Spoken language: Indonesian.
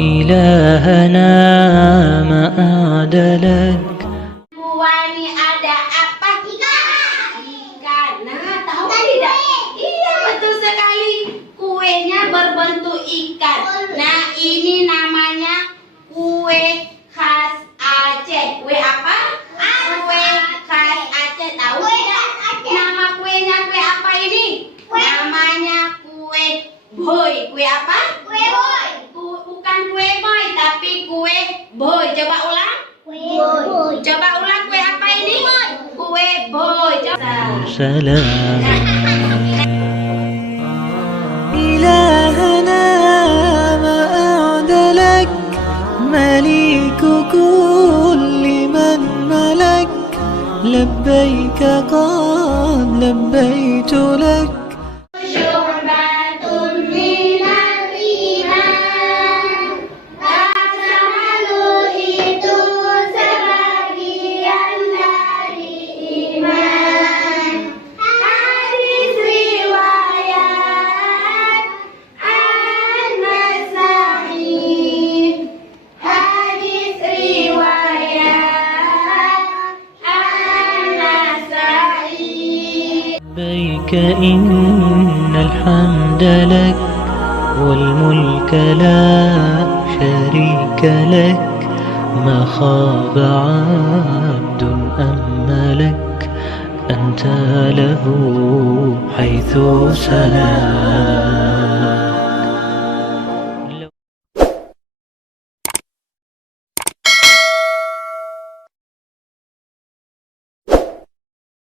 إلهنا ما أعدلك. Wani ada apa? Ikan. Nah, tahu tidak? Iya, betul sekali. Kuenya berbentuk ikan. Nah, ini namanya kue khas Aceh. Kue apa? Kue khas Aceh. Tahu tidak? Nama kuenya kue apa ini? Namanya kue boy. Kue apa? Kue boy. Bukan kue boy, tapi kue boy. Coba ulang. Coba ulang, kue apa ini? Kue boy. سلام إلهنا ما أعدلك مليك كل من ملك لبيك قد لبيت لك. لبيك إن الحمد لك والملك لا شريك لك ما خاب عبد أملك أنت له حيث سلام.